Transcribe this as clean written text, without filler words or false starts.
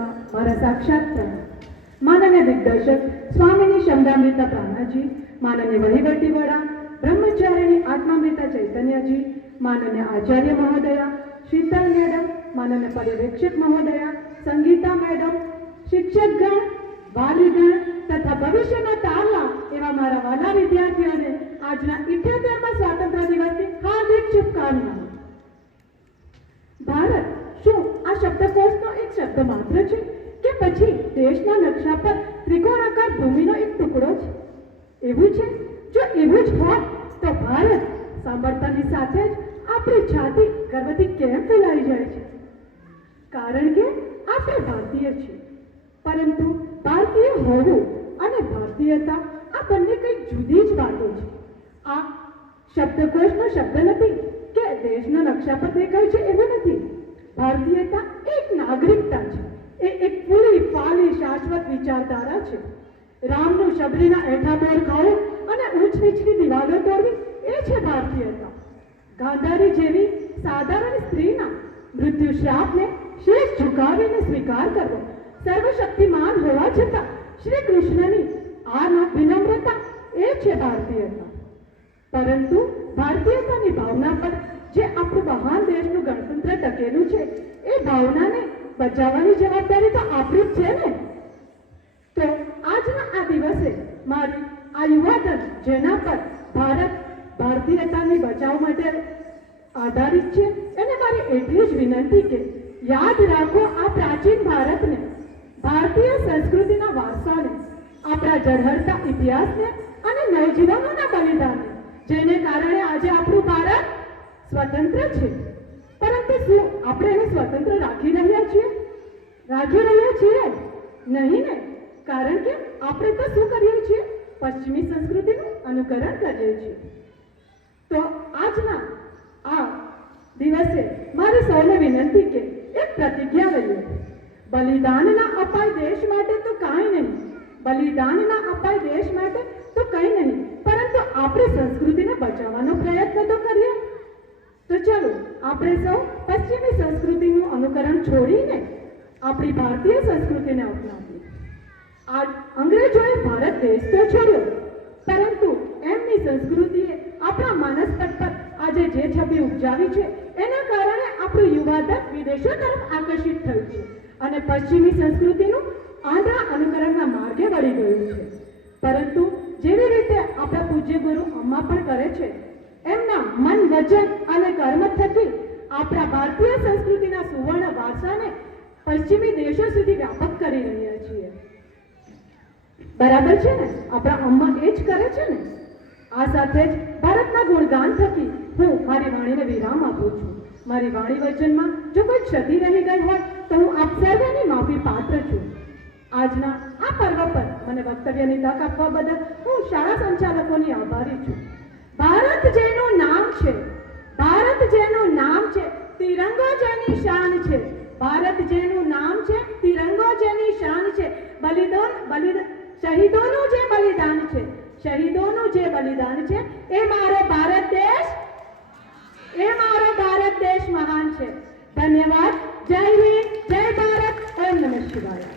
ચરણોમાં મારા સાક્ષાત પ્રણામ. માનનીય દિગ્દર્શક સ્વામીની શબ્દામૃતા પ્રાણાજી, માનનીય વહીવટી વડા બ્રહ્મચારીણી આત્મામૃતા ચૈતન્યજી, માનનીય આચાર્ય મહોદયા શીતલ મેડમ, માનનીય પર્યવેક્ષક મહોદયા સંગીતા મેડમ, શિક્ષકગણ, વાલીગણ તથા ભવિષ્યના તારલા એવા મારા વાલા વિદ્યાર્થીઓને આજના 78મા સ્વાતંત્ર્ય દિવસની હાર્દિક શુભકામનાઓ. ભારત શું આ શબ્દકોશનો એક શબ્દ માત્ર છે કે પછી દેશના નકશા પર ત્રિકોણાકાર ભૂમિનો એક ટુકડો છે? એવું છે? જો એવું જ હોય તો ભારત સાંભળતાની સાથે જ આપણી છાતી ગર્વથી કેમ ફેલાઈ જાય છે? કારણ કે આપણે ભારતીય છીએ. પરંતુ ભારતીય હોવું અને ભારતીયતા આ બંને કંઈક જુદી જ વાતો છે. આ શબ્દકોશનો શબ્દ નથી કે દેશના નકશા પર દેખાય છે એવું નથી. ભારતીયતા એક નાગરિકતા છે. એ એક ફૂલી ફાલી શાશ્વત વિચારધારા છે. રામનું શબરીના એઠા બોર ખાવું અને ઊંચ નીચની દિવાલો તોડવી એ છે ભારતીયતા. ગાંધારી જેવી સાધારણ સ્ત્રીના મૃત્યુ શ્રાપને શેષ ઝુકાવીને સ્વીકાર કરવો, સર્વશક્તિમાન હોવા છતાં શ્રી કૃષ્ણની આ વિનમ્રતા એ છે ભારતીયતા. પરંતુ ભારતીયતાની ભાવના પર જે આપણું મહાન દેશનું ગણતંત્ર ટકેલું છે એ ભાવનાને બચાવવાની જવાબદારી તો આપણી જ છે ને. તો આજના આ દિવસે મારી આ યુવાધન જેના પર ભારત ભારતીયતાની બચાવ માટે આધારિત છે એને મારી એટલી જ વિનંતી કે યાદ રાખો આ પ્રાચીન ભારતને, ભારતીય સંસ્કૃતિના વારસાને, આપણા ઝળહળતા ઇતિહાસને અને નવજીવનોના બલિદાનને, જેને કારણે આજે આપણું ભારત સ્વતંત્ર છે. પરંતુ શું આપણે એને સ્વતંત્ર રાખી રહ્યા છીએ? નહીં ને. કારણ કે આપણે તો શું કરીએ છીએ? પશ્ચિમી સંસ્કૃતિનું અનુકરણ કરીએ છીએ. તો આજના આ દિવસે મારી સૌને વિનંતી કે એક પ્રતિજ્ઞા લઈએ. બલિદાન ના અપાય દેશ માટે તો કાંઈ નહીં, બલિદાન ના અપાય દેશ માટે તો કંઈ નહીં, પરંતુ આપણે સંસ્કૃતિને બચાવવાનો પ્રયત્ન તો કરીએ. તો ચલો આપણે સૌ પશ્ચિમી સંસ્કૃતિનું અનુકરણ છોડીને આપણી ભારતીય સંસ્કૃતિને અપનાવીએ. આ અંગ્રેજોએ ભારત દેશ તો છોડ્યો, પરંતુ એમની સંસ્કૃતિએ આપણા માનસ પટ પર આજે જે છબી ઉપજાવી છે એના કારણે આપણું યુવાધન વિદેશો તરફ આકર્ષિત થયું છે અને પશ્ચિમી સંસ્કૃતિનું આંધળા અનુકરણના માર્ગે વળી ગયું છે. પરંતુ જેવી રીતે આપણા પૂજ્ય ગુરુ અમ્મા પણ કરે છે, એમના મન, વચન અને કર્મ થકી આપણા ભારતીય સંસ્કૃતિના સુવર્ણ વારસાને પશ્ચિમી દેશો સુધી વ્યાપક કરી રહ્યા છીએ. બરાબર છે ને? આપણા અમ્મા એ જ કરે છે ને. આ સાથે જ ભારતના ગુણગાન થકી હું મારી વાણીને વિરામ આપું છું. મારી વાણી વચનમાં જો કોઈ ક્ષતિ રહી ગઈ હોય તો હું આપ સર્વેની માફી પાત્ર છું. આજના આ પર્વ પર મને વક્તવ્યની તક આપવા બદલ હું શાળા સંચાલકોની આભારી છું. ભારત જેનું નામ છે, ભારત જેનું નામ છે, તિરંગો જેની શાન છે, ભારત જેનું નામ છે, તિરંગો જેની શાન છે, શહીદોનું જે બલિદાન છે, શહીદોનું જે બલિદાન છે એ મારો ભારત દેશ મહાન છે. ધન્યવાદ. જય હિન્દ, જય ભારત, ઓમ નમઃ શિવાય.